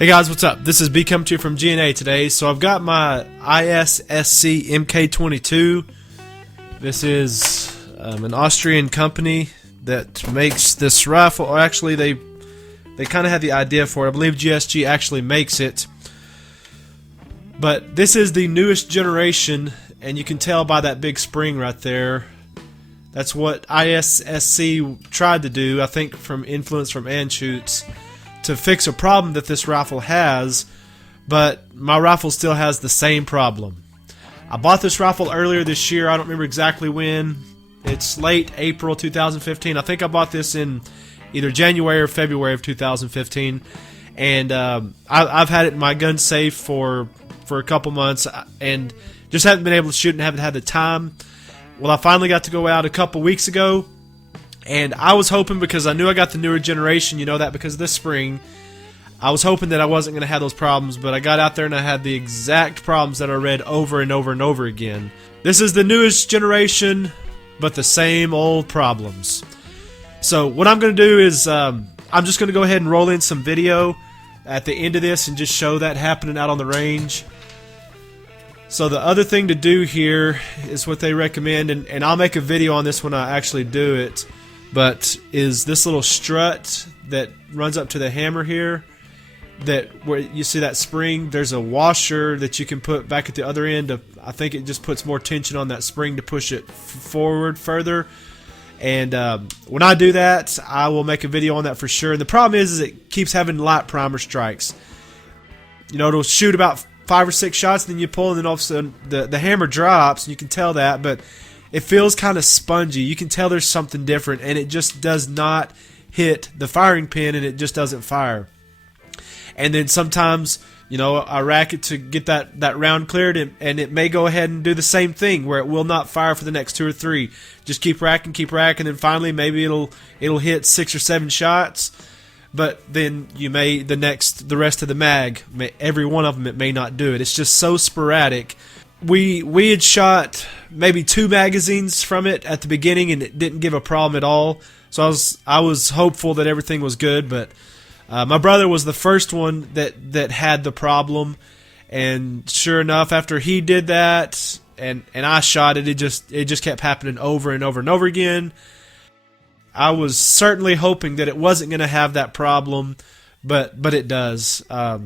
Hey guys, what's up? This is MK22 from GNA today. So I've got my ISSC MK22. This is an Austrian company that makes this rifle. Or actually, they kind of had the idea for it. I believe GSG actually makes it. But this is the newest generation, and you can tell by that big spring right there. That's what ISSC tried to do, I think, from influence from Anschutz, to fix a problem that this rifle has, but my rifle still has the same problem. I bought this rifle earlier this year. I don't remember exactly when. It's late April 2015. I think I bought this in either January or February of 2015, and I've had it in my gun safe for a couple months and just haven't been able to shoot and haven't had the time. Well, I finally got to go out a couple weeks ago, and I was hoping, because I knew I got the newer generation, you know that because of this spring, I was hoping that I wasn't going to have those problems, but I got out there and I had the exact problems that I read over and over and over again. This is the newest generation, but the same old problems. So what I'm going to do is I'm just going to go ahead and roll in some video at the end of this and just show that happening out on the range. So the other thing to do here is what they recommend, and I'll make a video on this when I actually do it, but is this little strut that runs up to the hammer here, that where you see that spring, there's a washer that you can put back at the other end. I think it just puts more tension on that spring to push it forward further. And when I do that, I will make a video on that for sure. And the problem is it keeps having light primer strikes. You know, it'll shoot about 5 or 6 shots, and then you pull, and then all of a sudden the hammer drops, and you can tell that, but it feels kind of spongy. You can tell there's something different, and it just does not hit the firing pin, and it just doesn't fire. And then sometimes, you know, I rack it to get that round cleared, and it may go ahead and do the same thing where it will not fire for the next 2 or 3. Just keep racking, and then finally maybe it'll hit 6 or 7 shots. But then you may the rest of the mag, every one of them, it may not do it. It's just so sporadic. We had shot maybe 2 magazines from it at the beginning, and it didn't give a problem at all. So I was hopeful that everything was good, but my brother was the first one that had the problem, and sure enough, after he did that and I shot it, it just kept happening over and over and over again. I was certainly hoping that it wasn't going to have that problem, but it does. A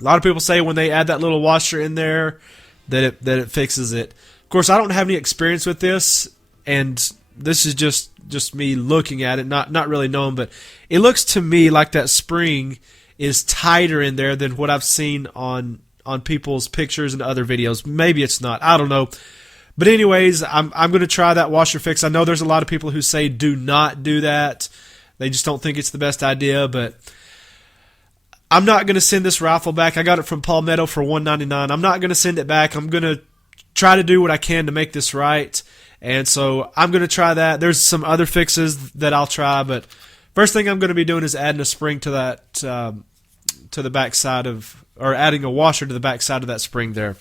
lot of people say when they add that little washer in there that it fixes it. Of course, I don't have any experience with this, and this is just me looking at it, not really knowing, but it looks to me like that spring is tighter in there than what I've seen on people's pictures and other videos. Maybe it's not. I don't know. But anyways, I'm going to try that washer fix. I know there's a lot of people who say do not do that. They just don't think it's the best idea, but I'm not going to send this rifle back. I got it from Palmetto for $1.99. I'm not going to send it back. I'm going to try to do what I can to make this right, and so I'm going to try that. There's some other fixes that I'll try, but first thing I'm going to be doing is adding a spring to that to the back side of, or adding a washer to the back side of that spring there.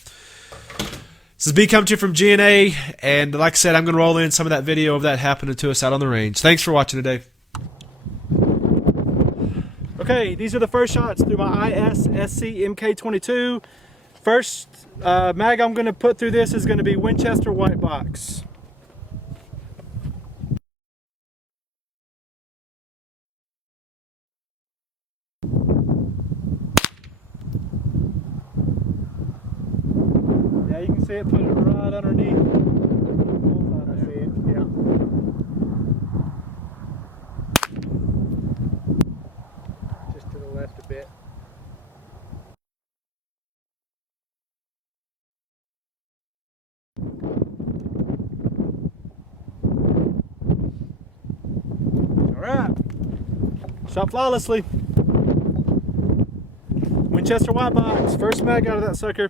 This is MK22 from GNA, and like I said, I'm going to roll in some of that video of that happening to us out on the range. Thanks for watching today. Okay, these are the first shots through my ISSC MK22. First mag I'm going to put through this is going to be Winchester White Box. Yeah, you can see it, put it right underneath. I see it, yeah. Just to the left a bit. Alright. Shot flawlessly. Winchester White Box. First mag out of that sucker.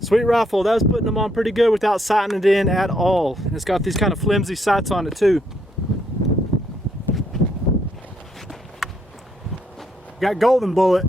Sweet rifle. That was putting them on pretty good without sighting it in at all. And it's got these kind of flimsy sights on it too. Got golden bullet.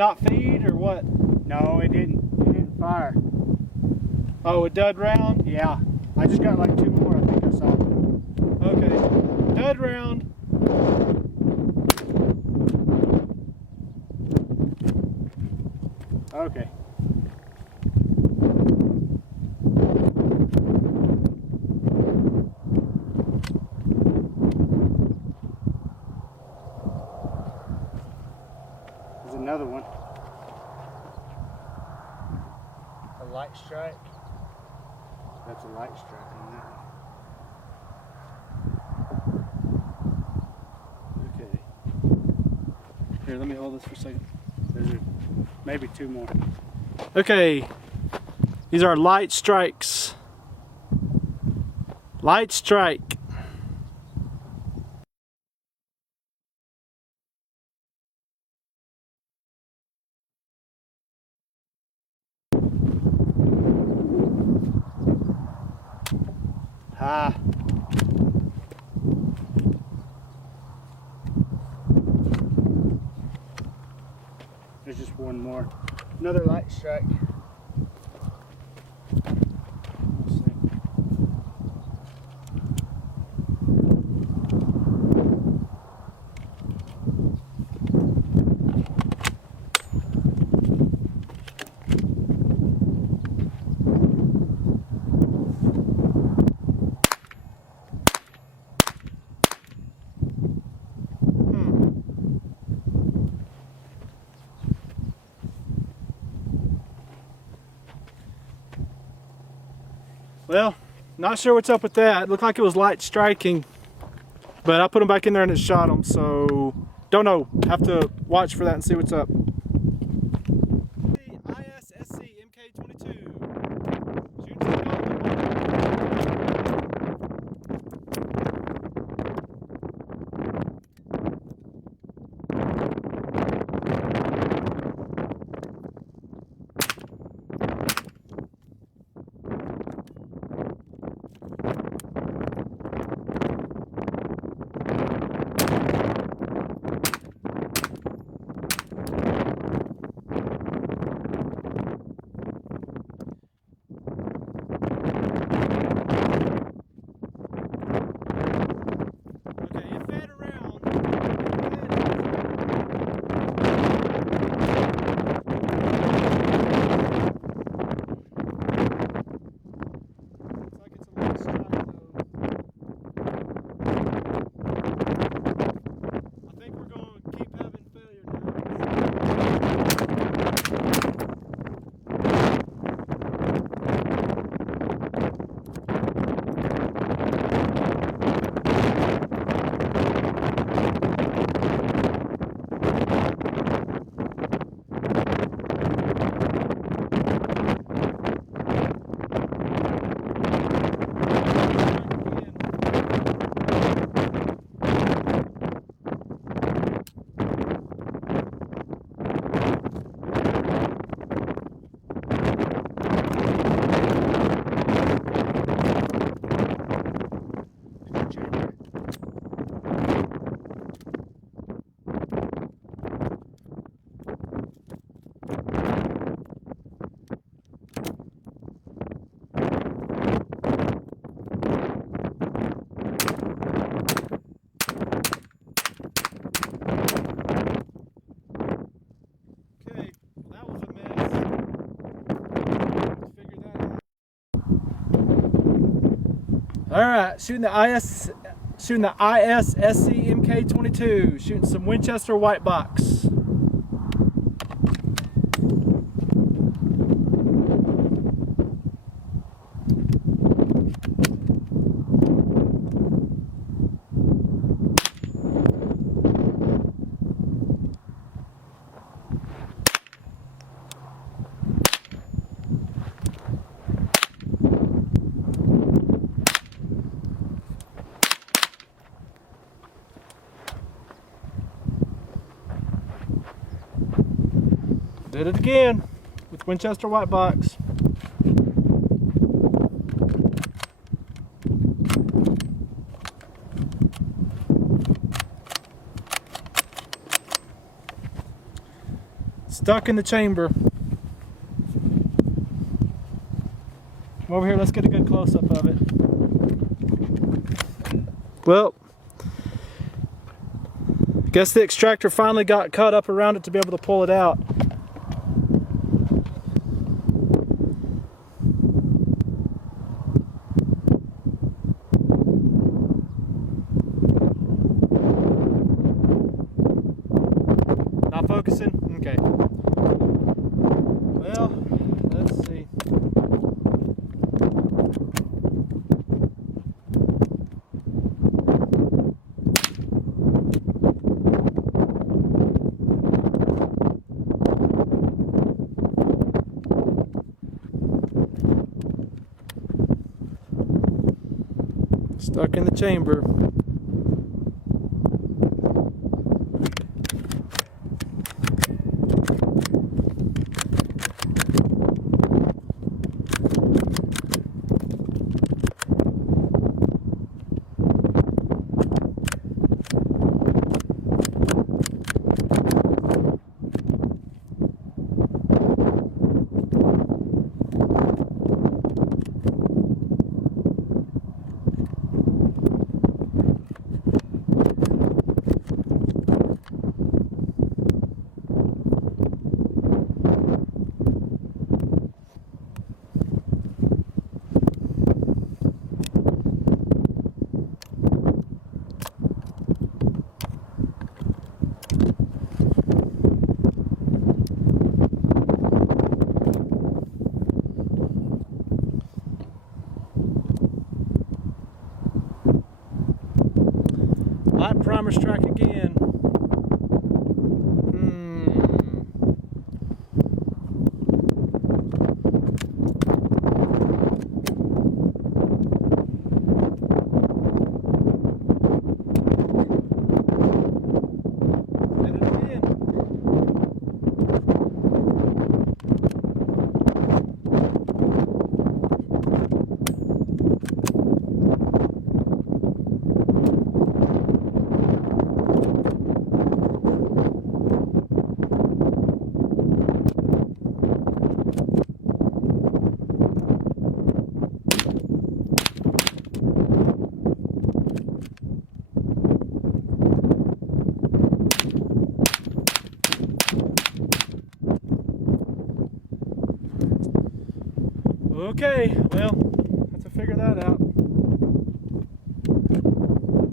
not feed or what? No, it didn't fire. Oh, a dud round? Yeah, I just got like 2 more, I think I saw. Okay, dud round. Okay. There's another one. A light strike. That's a light strike on that one. Okay. Here, let me hold this for a second. There's maybe 2 more. Okay, these are light strikes. Light strike. Ah. There's just 1 more. Another light strike. Let's see. Well, not sure what's up with that. It looked like it was light striking, but I put them back in there and it shot them, so don't know. Have to watch for that and see what's up. ISSC MK22. All right, shooting the ISSC MK22, shooting some Winchester white box. Did it again with Winchester white box. stuck in the chamber. Come over here, let's get a good close-up of it. Well, I guess the extractor finally got cut up around it to be able to pull it out. Not focusing? Okay. Well, let's see. Stuck in the chamber. Light primer strike again. Hit it again. Okay, well, have to figure that out.